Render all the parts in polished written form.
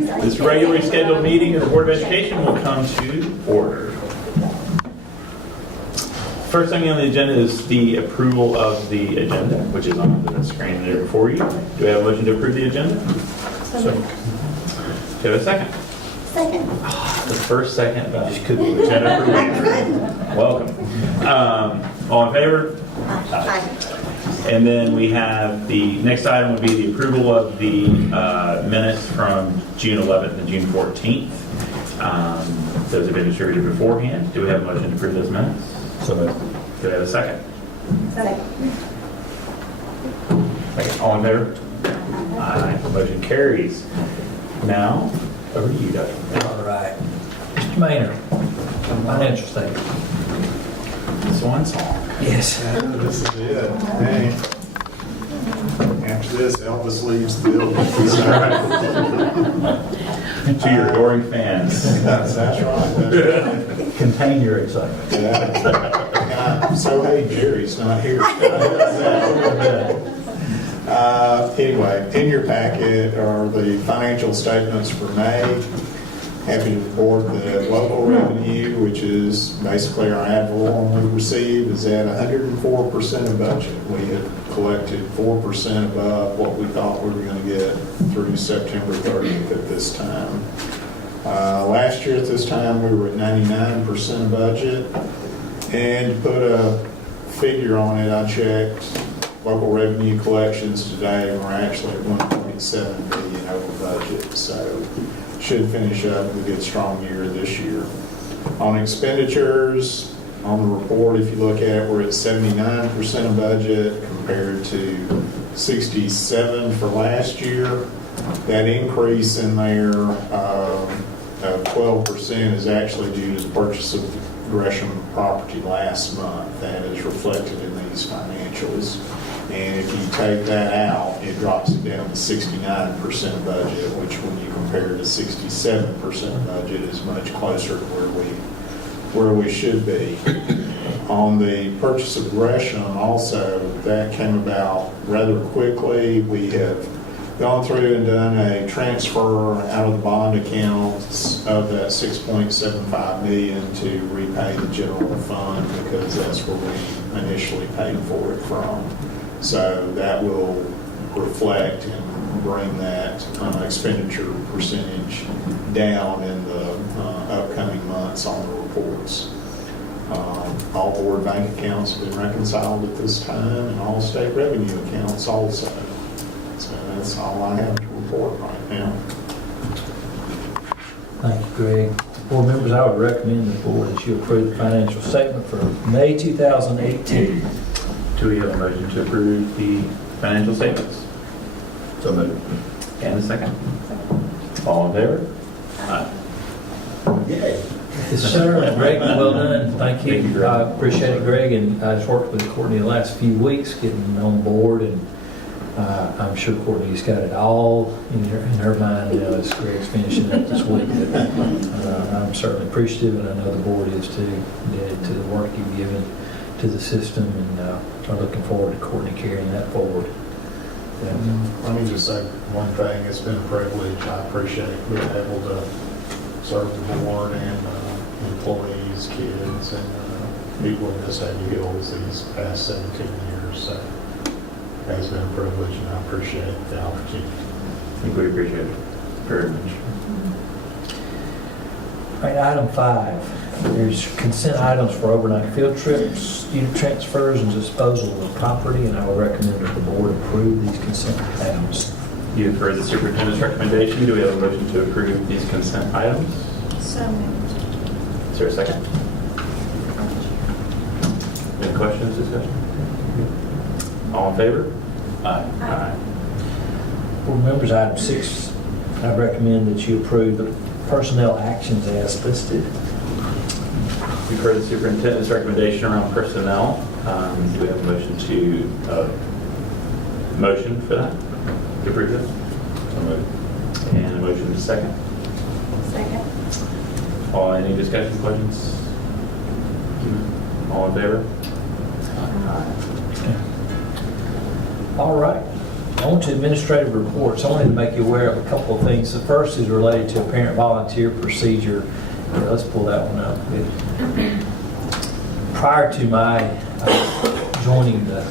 This regularly scheduled meeting of the Board of Education will come to order. First thing on the agenda is the approval of the agenda, which is on the screen there before you. Do we have a motion to approve the agenda? Second. Do we have a second? Second. The first second about agenda approval. Welcome. All in favor? Aye. And then we have the next item would be the approval of the minutes from June 11th and June 14th. Those have been distributed beforehand. Do we have a motion to approve those minutes? So moved. Do we have a second? Second. Second. All in favor? Aye. Motion carries. Now, over to you, Dr. All right. Mr. Maynard, financial statement. Swan song. Yes. This is it. Hey. After this, Elvis leaves the building. To your adoring fans. That's right. Contain your excitement. Yeah. So, hey, Jerry's not here. Anyway, in your packet are the financial statements for May. Happy to report that local revenue, which is basically our ad valorem we receive, is at 104% of budget. We have collected 4% above what we thought we were going to get through September 30th at this time. Last year at this time, we were at 99% of budget. And to put a figure on it, I checked local revenue collections today, and we're actually at 1.7 billion over budget. So should finish up with a good strong year this year. On expenditures, on the report, if you look at it, we're at 79% of budget compared to 67 for last year. That increase in there of 12% is actually due to the purchase of Gresham property last month. That is reflected in these financials. And if you take that out, it drops it down to 69% of budget, which when you compare to 67% of budget is much closer to where we should be. On the purchase of Gresham also, that came about rather quickly. We have gone through and done a transfer out of the bond accounts of that $6.75 million to repay the general fund because that's where we initially paid for it from. So that will reflect and bring that expenditure percentage down in the upcoming months on the reports. All board bank accounts have been reconciled at this time, and all state revenue accounts also. So that's all I have to report right now. Thank you, Greg. Board members, I would recommend the board that you approve the financial statement for May 2018. Do we have a motion to approve the financial statements? So moved. And a second? All in favor? Aye. Yay. Yes, sir. Greg, well done. Thank you. Thank you, Greg. I appreciate it, Greg, and I just worked with Courtney the last few weeks getting on board, and I'm sure Courtney's got it all in her mind now as Greg's finishing up this week. But, I'm certainly appreciative, and I know the board is too, to the work you've given to the system, and are looking forward to Courtney carrying that forward. Let me just say one thing. It's been a privilege. I appreciate being able to serve the board and employees, kids, and people in Vestavia Hills these past 17 years. So it has been a privilege, and I appreciate the opportunity. I think we appreciate it very much. All right, item 5. There's consent items for overnight field trips, student transfers, and disposal of property, and I would recommend that the board approve these consent items. You've heard the superintendent's recommendation. Do we have a motion to approve these consent items? So moved. Is there a second? Any questions, discussion? All in favor? Aye. Aye. Board members, item 6, I recommend that you approve the personnel actions as listed. You've heard the superintendent's recommendation around personnel. Do we have a motion for that? To approve that? So moved. And a motion to second. Second. Any discussion, questions? All in favor? Aye. All right. On to administrative reports. I wanted to make you aware of a couple of things. The first is related to a parent volunteer procedure. Yeah, let's pull that one up. Prior to my joining the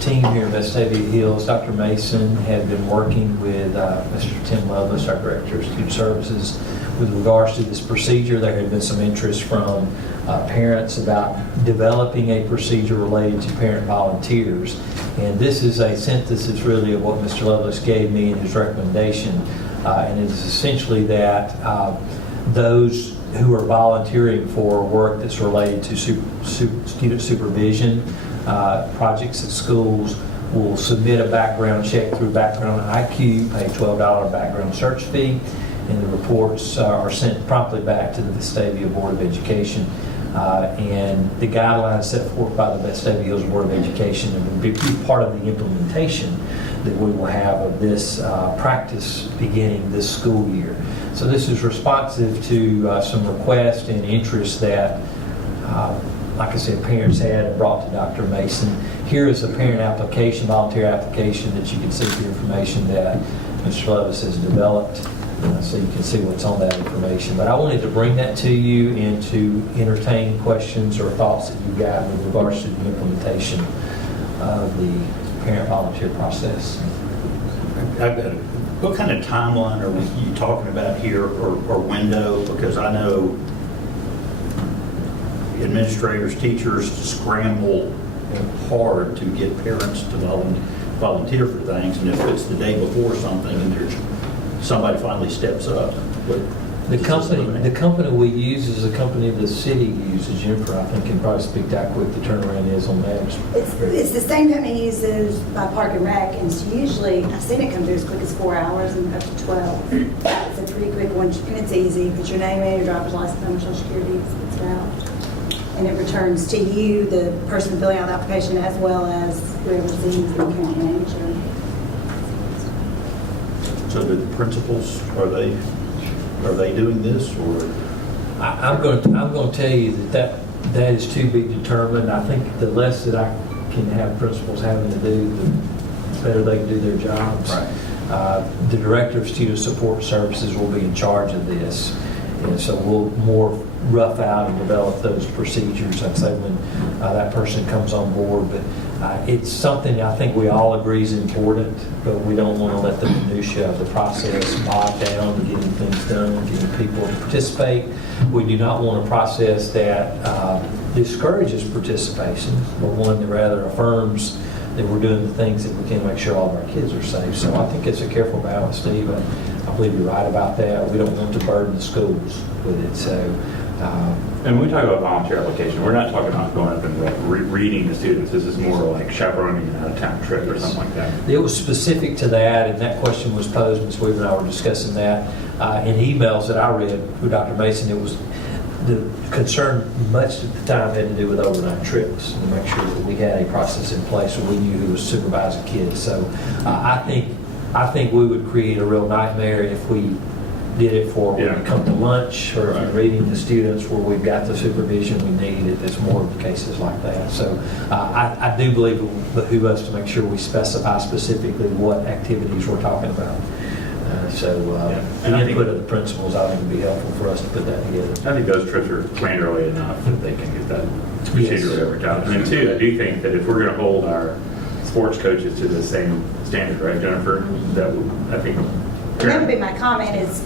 team here at Vestavia Hills, Dr. Mason had been working with Mr. Tim Lovelace, our Director of Student Services, with regards to this procedure. There had been some interest from parents about developing a procedure related to parent volunteers. And this is a synthesis really of what Mr. Lovelace gave me in his recommendation. And it is essentially that those who are volunteering for work that's related to student supervision projects at schools will submit a background check through Background IQ, pay $12 background search fee, and the reports are sent promptly back to the Vestavia Board of Education. And the guidelines set forth by the Vestavia Hills Board of Education will be part of the implementation that we will have of this practice beginning this school year. So this is responsive to some requests and interest that, like I said, parents had and brought to Dr. Mason. Here is a parent application, volunteer application that you can see the information that Mr. Levis has developed. So you can see what's on that information. But I wanted to bring that to you and to entertain questions or thoughts that you got with regards to the implementation of the parent volunteer process. What kind of timeline are you talking about here, or window? Because I know administrators, teachers scramble hard to get parents to volunteer for things, and if it's the day before something and there's somebody finally steps up. The company we use is a company the city uses. Jennifer, I think, can probably speak to how quick the turnaround is on that. It's the same company uses by Park and Rec, and it's usually, I've seen it come through as quick as 4 hours and up to 12. It's a pretty quick one, and it's easy. Put your name in, your driver's license number, social security, it's out. And it returns to you, the person filling out the application, as well as whoever sees the account manager. So do the principals, are they doing this, or? I'm going to tell you that is to be determined. I think the less that I can have principals having to do, the better they can do their jobs. Right. The Director of Student Support Services will be in charge of this, and so we'll more rough out and develop those procedures, I'd say, when that person comes on board. But it's something I think we all agree is important, but we don't want to let the minutia of the process bog down to getting things done, getting people to participate. We do not want a process that discourages participation, but one that rather affirms that we're doing the things that we can to make sure all of our kids are safe. So I think it's a careful balance, Steve. I believe you're right about that. We don't want to burden the schools with it. So. And when we talk about volunteer application, we're not talking about going up and like reading the students. This is more like chaperoning an out-of-town trip or something like that. It was specific to that, and that question was posed, Ms. Weaver and I were discussing that. In emails that I read with Dr. Mason, it was the concern much of the time had to do with overnight trips, to make sure that we had a process in place where we knew who was supervising kids. So I think we would create a real nightmare if we did it for when you come to lunch or reading to students where we've got the supervision we need. There's more of the cases like that. So I do believe it will behoove us to make sure we specify specifically what activities we're talking about. The input of the principals, I think, would be helpful for us to put that together. I think those trips are planned early enough that they can get that procedure advertised. And two, I do think that if we're going to hold our sports coaches to the same standard, right, Jennifer? That would, I think. And that would be my comment is,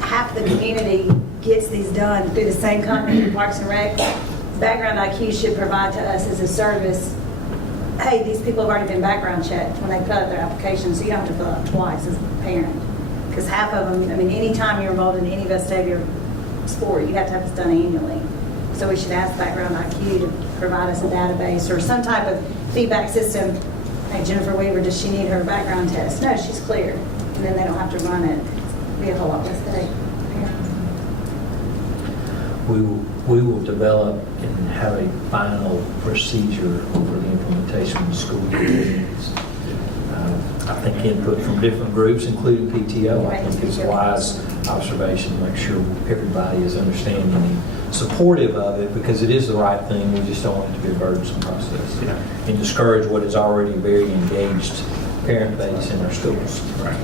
half the community gets these done through the same company, through Parks and Rec. Background IQ should provide to us as a service, hey, these people have already been background checked when they fill out their application, so you don't have to fill out twice as a parent. Because half of them, I mean, anytime you're involved in any Vestavia sport, you have to have this done annually. So we should ask Background IQ to provide us a database or some type of feedback system. Hey, Jennifer Weaver, does she need her background test? No, she's clear. And then they don't have to run it. Be a whole lot less today. We will develop and have a final procedure for the implementation of the school year. I think input from different groups, including PTO, I think is a wise observation to make sure everybody is understanding and supportive of it, because it is the right thing. We just don't want it to be a burdensome process and discourage what is already a very engaged parent base in our schools. Right.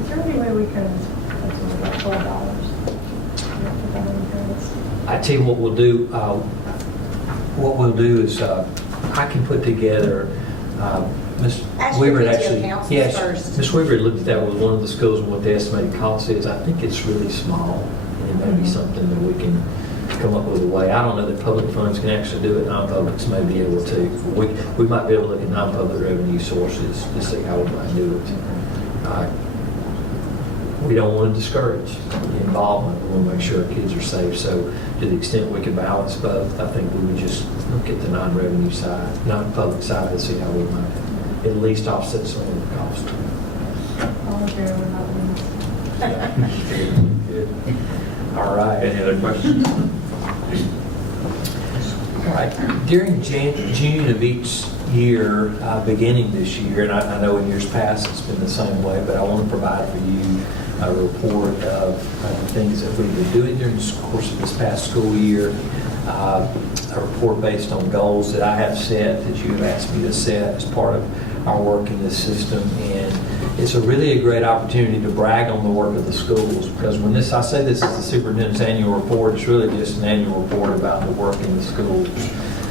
Is there any way we can, that's about $12? I tell you what we'll do. Is I can put together. Ms. Ask Weaver your had PTO actually, councils yes, first. Ms. Weaver had looked at that with one of the schools and what the estimated cost is. I think it's really small, and it may be something that we can come up with a way. I don't know that public funds can actually do it. Non-publics may be able to. We might be able to look at non-public revenue sources to see how we might do it. We don't want to discourage the involvement. We want to make sure our kids are safe. So to the extent we can balance both, I think we would just look at the non-revenue side, non-public side, and see how we might at least offset some of the cost. Volunteer would not be. Good. All right. Any other questions? All right. During June of each year, beginning this year, and I know in years past it's been the same way, but I want to provide for you a report of the things that we've been doing during the course of this past school year, a report based on goals that I have set, that you have asked me to set as part of our work in this system. And it's really a great opportunity to brag on the work of the schools, because when I say this is the superintendent's annual report, it's really just an annual report about the work in the schools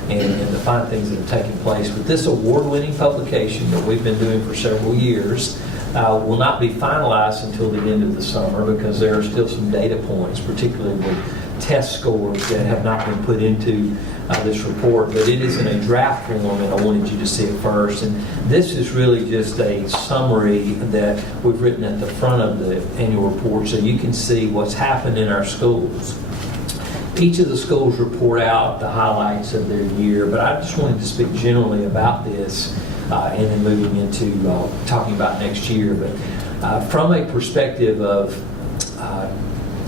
and the fine things that have taken place. But this award-winning publication that we've been doing for several years will not be finalized until the end of the summer, because there are still some data points, particularly with test scores, that have not been put into this report. But it is in a draft form, and I wanted you to see it first. And this is really just a summary that we've written at the front of the annual report, so you can see what's happened in our schools. Each of the schools report out the highlights of their year, but I just wanted to speak generally about this and then moving into talking about next year. But from a perspective of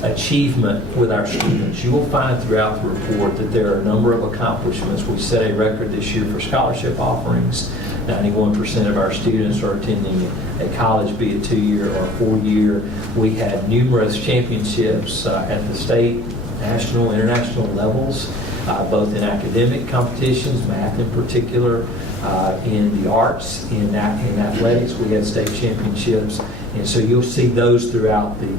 achievement with our students, you will find throughout the report that there are a number of accomplishments. We set a record this year for scholarship offerings. 91% of our students are attending a college, be it 2-year or 4-year. We had numerous championships at the state, national, international levels, both in academic competitions, math in particular, in the arts, in athletics. We had state championships, and so you'll see those throughout the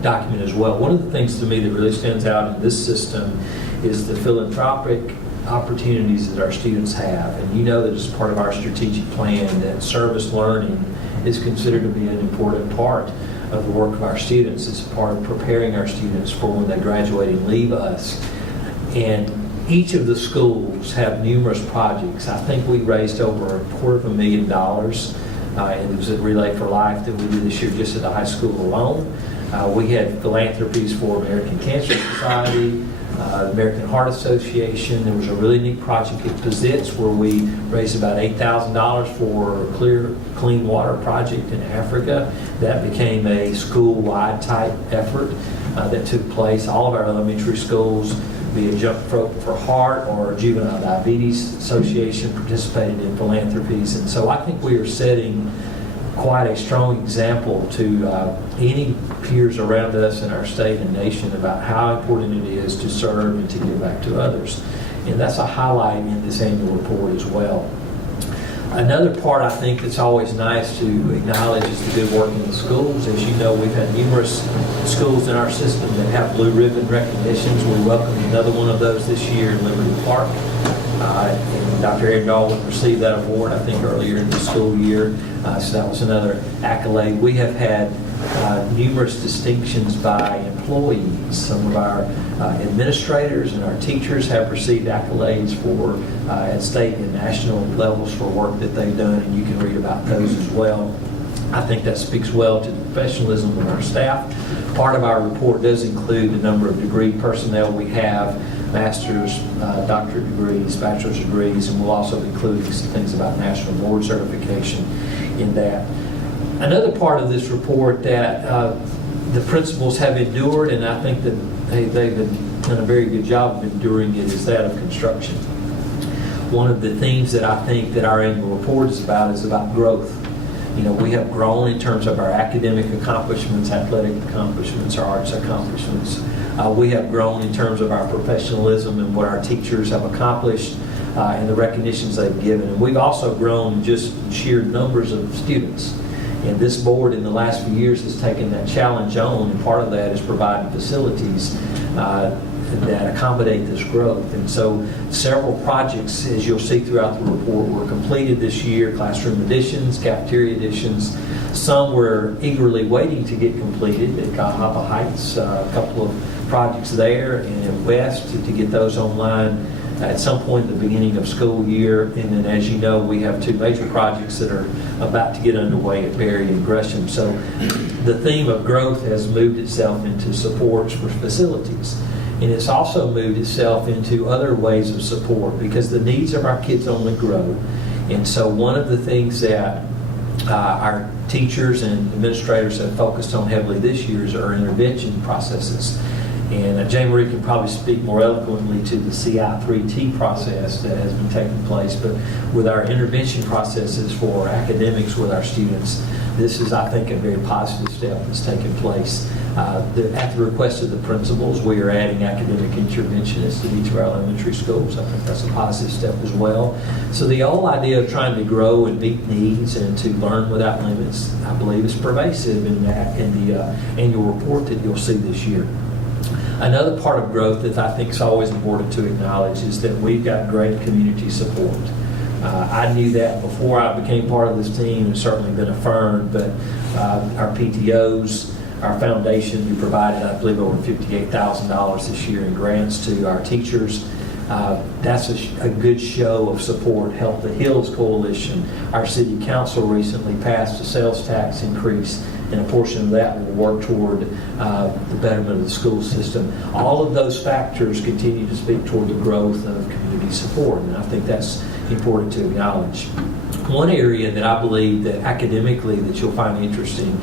document as well. One of the things to me that really stands out in this system is the philanthropic opportunities that our students have. And you know that as part of our strategic plan that service learning is considered to be an important part of the work of our students. It's a part of preparing our students for when they graduate and leave us. And each of the schools have numerous projects. I think we raised over $250,000, and it was a Relay for Life that we did this year just at the high school alone. We had philanthropies for American Cancer Society, the American Heart Association. There was a really neat project at Pizitz where we raised about $8,000 for a clean water project in Africa. That became a school-wide type effort that took place. All of our elementary schools, be it Jump Rope for Heart or Juvenile Diabetes Association, participated in philanthropies. And so I think we are setting quite a strong example to any peers around us in our state and nation about how important it is to serve and to give back to others. And that's a highlight in this annual report as well. Another part I think that's always nice to acknowledge is the good work in the schools. As you know, we've had numerous schools in our system that have blue ribbon recognitions. We welcomed another one of those this year in Liberty Park. And Dr. Aaron Dahlwood received that award, I think, earlier in the school year. So that was another accolade. We have had numerous distinctions by employees. Some of our administrators and our teachers have received accolades for at state and national levels for work that they've done, and you can read about those as well. I think that speaks well to the professionalism of our staff. Part of our report does include the number of degree personnel we have, master's, doctorate degrees, bachelor's degrees, and we'll also be including some things about national board certification in that. Another part of this report that the principals have endured, and I think that they've done a very good job of enduring it, is that of construction. One of the themes that I think that our annual report is about growth. You know, we have grown in terms of our academic accomplishments, athletic accomplishments, our arts accomplishments. We have grown in terms of our professionalism and what our teachers have accomplished. and the recognitions they've given. And we've also grown just sheer numbers of students. And this board in the last few years has taken that challenge on, and part of that is providing facilities that accommodate this growth. And so several projects, as you'll see throughout the report, were completed this year: classroom additions, cafeteria additions. Some were eagerly waiting to get completed at Cahaba Heights, a couple of projects there, and in West to get those online at some point at the beginning of school year. And then, as you know, we have 2 major projects that are about to get underway at Berry and Gresham. So the theme of growth has moved itself into supports for facilities. And it's also moved itself into other ways of support because the needs of our kids only grow. And so one of the things that our teachers and administrators have focused on heavily this year is our intervention processes. And Jane Marie can probably speak more eloquently to the CI3T process that has been taking place. But with our intervention processes for academics with our students, this is, I think, a very positive step that's taken place. At the request of the principals, we are adding academic interventionists at each of our elementary schools. I think that's a positive step as well. So the whole idea of trying to grow and meet needs and to learn without limits, I believe, is pervasive in the annual report that you'll see this year. Another part of growth that I think is always important to acknowledge is that we've got great community support. I knew that before I became part of this team, and certainly been affirmed, but our PTOs, our foundation, we provided, I believe, over $58,000 this year in grants to our teachers. That's a good show of support. Help the Hills Coalition. Our city council recently passed a sales tax increase, and a portion of that will work toward the betterment of the school system. All of those factors continue to speak toward the growth of community support, and I think that's important to acknowledge. One area that I believe that academically that you'll find interesting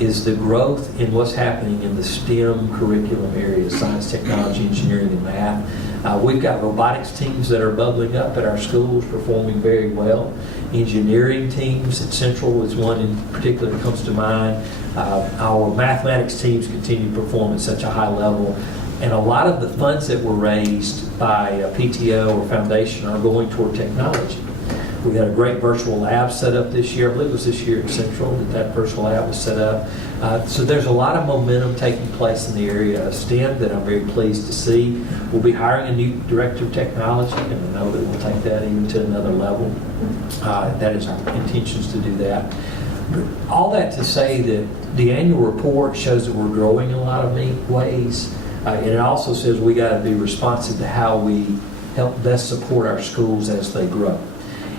is the growth in what's happening in the STEM curriculum areas: science, technology, engineering, and math. We've got robotics teams that are bubbling up at our schools, performing very well. Engineering teams at Central is one in particular that comes to mind. Our mathematics teams continue to perform at such a high level. And a lot of the funds that were raised by a PTO or foundation are going toward technology. We had a great virtual lab set up this year. I believe it was this year at Central that virtual lab was set up. So there's a lot of momentum taking place in the area of STEM that I'm very pleased to see. We'll be hiring a new director of technology, and I know that we'll take that even to another level. That is our intentions to do that. But all that to say that the annual report shows that we're growing in a lot of neat ways. And it also says we got to be responsive to how we help best support our schools as they grow.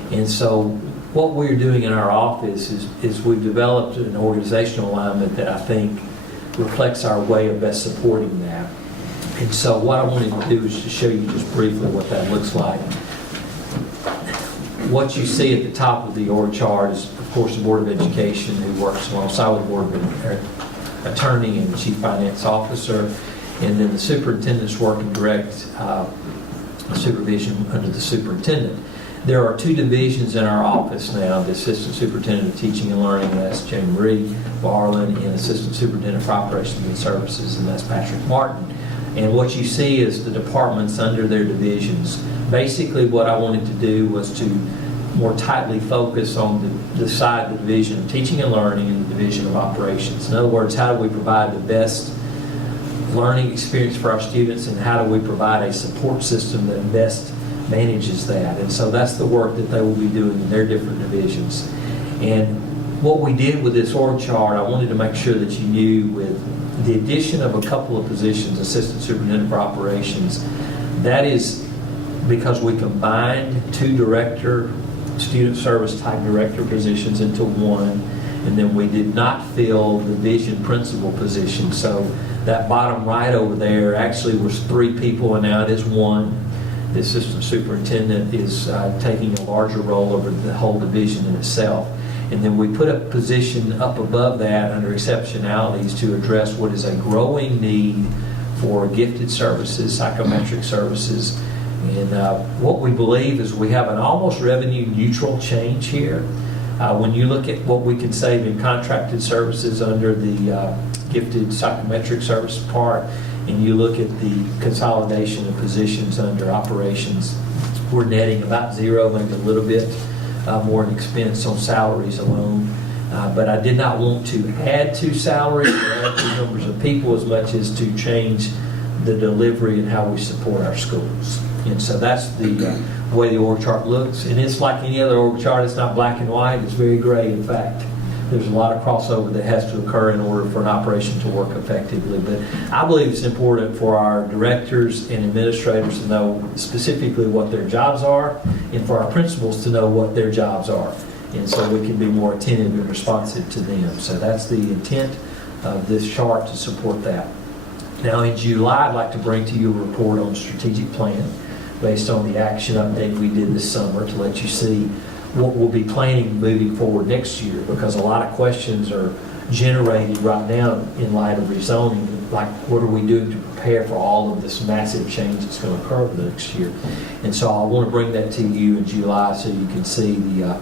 And so what we're doing in our office is we've developed an organizational alignment that I think reflects our way of best supporting that. And so what I wanted to do is to show you just briefly what that looks like. What you see at the top of the org chart is, of course, the Board of Education, who works alongside with the Board of Attorney and the Chief Finance Officer, and then the superintendent's working direct supervision under the superintendent. There are 2 divisions in our office now: the Assistant Superintendent of Teaching and Learning, and that's Jane Marie Barlin, and Assistant Superintendent for Operations and Services, and that's Patrick Martin. And what you see is the departments under their divisions. Basically, what I wanted to do was to more tightly focus on the side of the division of Teaching and Learning and the division of Operations. In other words, how do we provide the best learning experience for our students, and how do we provide a support system that best manages that? And so that's the work that they will be doing in their different divisions. And what we did with this org chart, I wanted to make sure that you knew, with the addition of a couple of positions, Assistant Superintendent for Operations, that is because we combined 2 director, student service type director positions into one, and then we did not fill the division principal position. So that bottom right over there actually was 3 people, and now it is 1. The assistant superintendent is taking a larger role over the whole division in itself. And then we put a position up above that under exceptionalities to address what is a growing need for gifted services, psychometric services. And what we believe is we have an almost revenue neutral change here. When you look at what we can save in contracted services under the gifted psychometric service part, and you look at the consolidation of positions under operations, we're netting about zero, maybe a little bit more in expense on salaries alone. But I did not want to add to salaries or add to numbers of people as much as to change the delivery and how we support our schools. And so that's the way the org chart looks. And it's like any other org chart. It's not black and white. It's very gray, in fact. There's a lot of crossover that has to occur in order for an operation to work effectively. But I believe it's important for our directors and administrators to know specifically what their jobs are, and for our principals to know what their jobs are. And so we can be more attentive and responsive to them. So that's the intent of this chart, to support that. Now in July, I'd like to bring to you a report on the strategic plan based on the action update we did this summer, to let you see what we'll be planning moving forward next year, because a lot of questions are generated right now in light of rezoning, like what are we doing to prepare for all of this massive change that's going to occur over the next year. And so I want to bring that to you in July so you can see the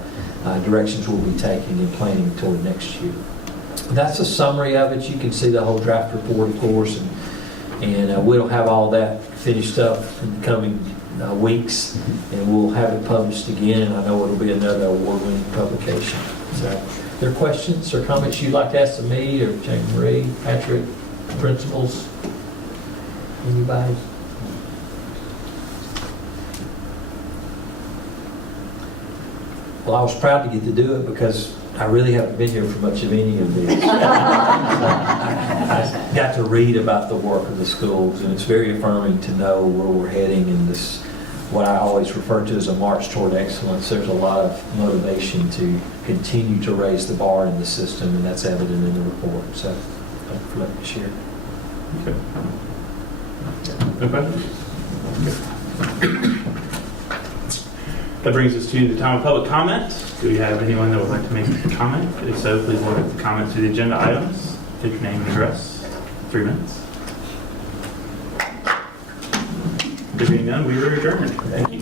directions we'll be taking and planning toward next year. That's a summary of it. You can see the whole draft report, of course, and we'll have all that finished up in the coming weeks, and we'll have it published again, and I know it'll be another award-winning publication. So, are there questions or comments you'd like to ask of me or Jane Marie, Patrick, principals? Anybody? Well, I was proud to get to do it because I really haven't been here for much of any of this. I got to read about the work of the schools, and it's very affirming to know where we're heading in this, what I always refer to as a march toward excellence. There's a lot of motivation to continue to raise the bar in the system, and that's evident in the report. So, thank you for letting me share. Okay. No questions? Okay. That brings us to the time of public comment. Do we have anyone that would like to make a comment? If so, please limit the comments to the agenda items. Take your name and address. 3 minutes. There being none, we are adjourned. Thank you.